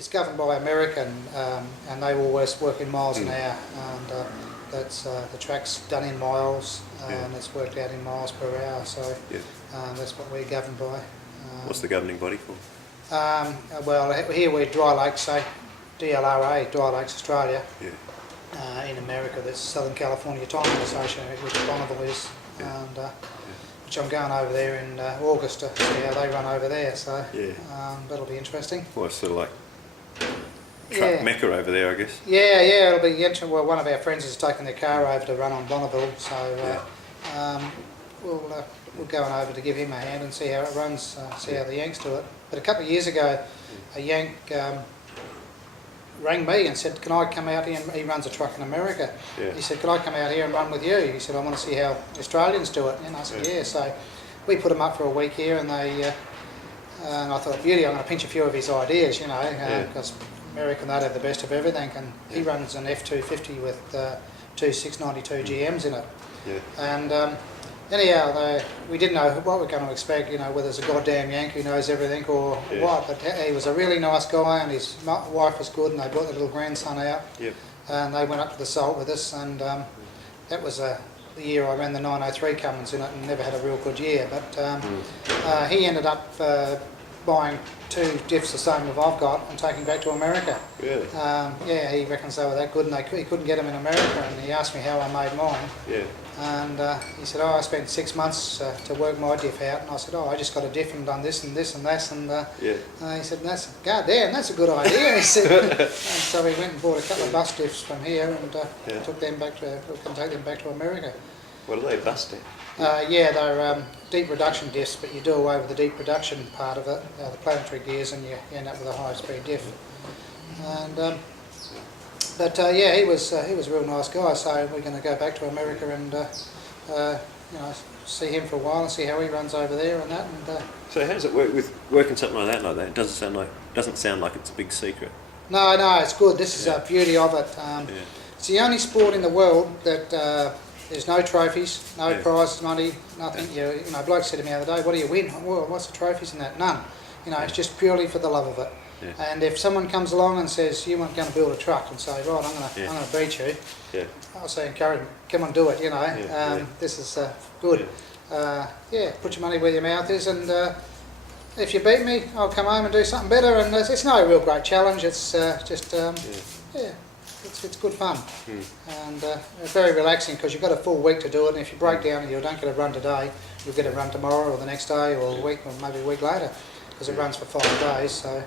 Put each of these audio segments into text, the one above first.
it's governed by American, and they always work in miles an hour, and that's the track's done in miles, and it's worked out in miles per hour. So that's what we're governed by. What's the governing body for? Well, here we're Dry Lakes, so DLRA, Dry Lakes Australia. In America, that's Southern California Timing Association, which Bonneville is, and which I'm going over there in August to see how they run over there. So that'll be interesting. Well, it's sort of like truck mecca over there, I guess. Yeah, it'll be interesting. Well, one of our friends has taken their car over to run on Bonneville, so we're going over to give him a hand and see how it runs, see how the Yanks do it. But a couple of years ago, a Yank rang me and said, can I come out here, and he runs a truck in America. He said, can I come out here and run with you? He said, I want to see how Australians do it. And I said, yeah. So we put him up for a week here, and they and I thought, beauty, I'm going to pinch a few of his ideas, you know, because American, they'd have the best of everything, and he runs an F250 with two 692 GMs in it. And anyhow, we didn't know what we were going to expect, you know, whether it's a goddamn Yank who knows everything or what, but he was a really nice guy, and his wife was good, and they brought their little grandson out, and they went up to the Salt with us, and that was the year I ran the 903 Cummins in it and never had a real good year, but he ended up buying two diffs the same as I've got and taking back to America. Really? Yeah, he reckons they were that good, and he couldn't get them in America, and he asked me how I made mine. And he said, I spent 6 months to work my diff out, and I said, I just got a diff and done this and this and this, and he said, that's a good idea, he said. And so we went and bought a couple of bus diffs from here, and took them back to, we can take them back to America. What are they, bus diff? Yeah, they're deep reduction diffs, but you do away with the deep reduction part of it, the planetary gears, and you end up with a high speed diff. And but yeah, he was a real nice guy. So we're going to go back to America and you know, see him for a while and see how he runs over there and that. And so how does it work with working something like that? It doesn't sound like it's a big secret. No, it's good. This is the beauty of it. It's the only sport in the world that there's no trophies, no prize money, nothing. You know, bloke said to me the other day, "What do you win?" Well, what's the trophies in that? None. You know, it's just purely for the love of it. And if someone comes along and says, you weren't going to build a truck, and say, right, I'm going to beat you, I'll say, encourage them, come on, do it, you know, this is good. Put your money where your mouth is, and if you beat me, I'll come home and do something better, and it's no real great challenge, it's just, it's good fun, and very relaxing, because you've got a full week to do it, and if you break down and you don't get a run today, you'll get a run tomorrow, or the next day, or a week, or maybe a week later. Because it runs for 5 days, so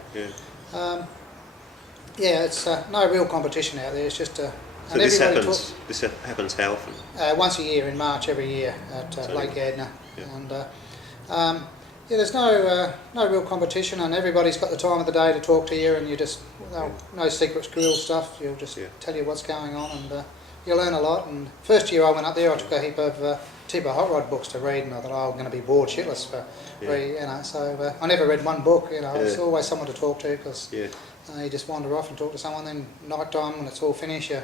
it's no real competition out there. It's just so this happens how often? Once a year in March every year at Lake Yadna, and there's no real competition, and everybody's got the time of the day to talk to you, and you just no secret school stuff. You'll just tell you what's going on, and you learn a lot. And first year I went up there, I took a heap of Tipper hot rod books to read, and I thought, I'm going to be bored shitless for you know. So I never read one book, you know. It's always someone to talk to, because you just wander off and talk to someone. Then night time, when it's all finished, you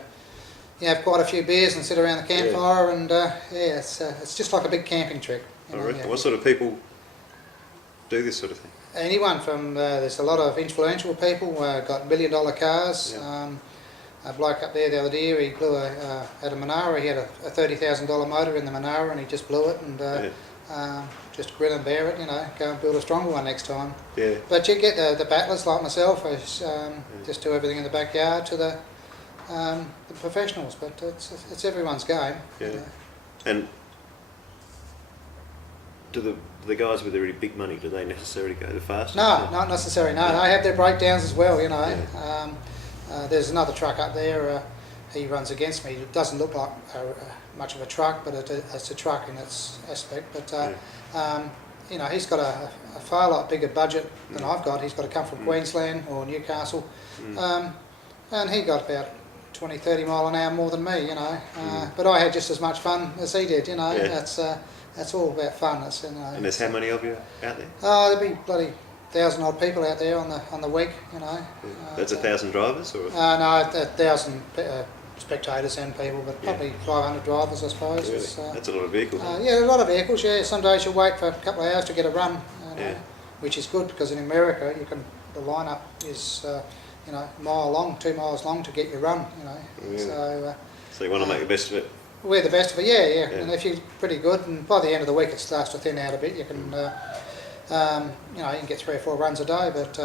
have quite a few beers and sit around the campfire, and it's just like a big camping trip. You know, what sort of people do this sort of thing? Anyone from there's a lot of influential people, got $1 million cars. A bloke up there the other year, he blew at a Monaro. He had a $30,000 motor in the Monaro, and he just blew it, and just grin and bear it, you know, go and build a stronger one next time. But you get the battlers like myself, who just do everything in the backyard, to the professionals, but it's everyone's game. You know. And do the guys with the really big money, do they necessarily go the fastest? No, not necessarily, no. They have their breakdowns as well, you know. There's another truck up there, he runs against me. It doesn't look like much of a truck, but it's a truck in its aspect. But you know, he's got a far lot bigger budget than I've got. He's got to come from Queensland or Newcastle, and he got about 20-30 mile an hour more than me, you know. But I had just as much fun as he did, you know. That's all about fun. It's, you know, and there's how many of you out there? There'd be bloody 1,000 odd people out there on the week, you know. That's 1,000 drivers, or? No, 1,000 spectators and people, but probably 500 drivers, I suppose. Really? That's a lot of vehicles. Yeah, a lot of vehicles. Yeah, some days you'll wait for a couple of hours to get a run, which is good, because in America the lineup is you know, a mile long, 2 miles long to get your run, you know. Yeah. So you want to make the best of it. We're the best of it, yeah. And if you're pretty good, and by the end of the week it starts to thin out a bit, you can, you know, you can get 3 or 4 runs a day, but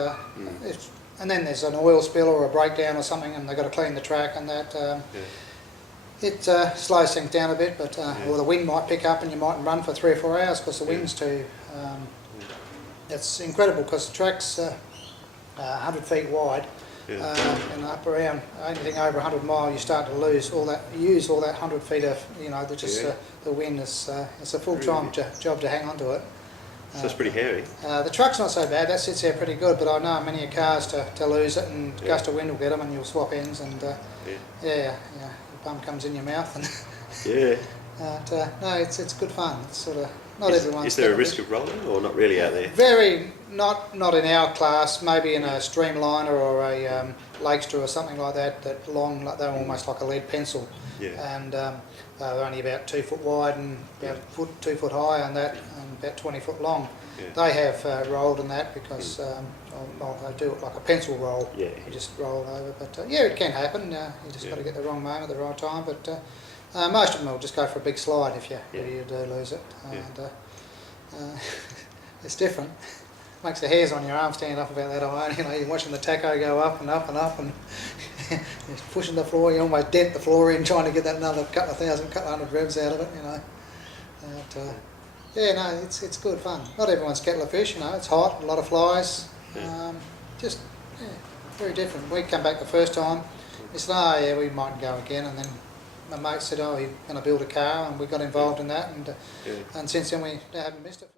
and then there's an oil spill or a breakdown or something, and they've got to clean the track, and that it slows things down a bit. But or the wind might pick up, and you mightn't run for 3 or 4 hours because the wind's too. It's incredible because the track's 100 feet wide. And up around anything over 100 mile, you start to use all that 100 feet of, you know, the wind is it's a full-time job to hang on to it. So it's pretty hairy. The truck's not so bad, that sits there pretty good, but I know many cars to lose it, and gust of wind will get them, and you'll swap ends, and your bum comes in your mouth, and no, it's good fun. It's sort of not everyone's. Is there a risk of rolling, or not really out there? Very not in our class. Maybe in a streamliner or a Lakestra or something like that. That long, like they're almost like a lead pencil, and they're only about 2 foot wide and about 2 foot high, and that, and about 20 foot long. They have rolled in that because they do it like a pencil roll. You just roll over, but it can happen. You just got to get the wrong moment at the right time, but. Most of them will just go for a big slide if you do lose it. And, it's different. Makes the hairs on your arm stand up about that high. You know, you're watching the tacho go up and up and up, and you're pushing the floor. You almost dent the floor in trying to get that another couple of hundred revs out of it. You know. No, it's good fun. Not everyone's kettle of fish. You know, it's hot, a lot of flies. Just very different. We come back the first time. We said, we might go again, and then. My mate said, he's going to build a car, and we got involved in that, and since then we haven't missed it.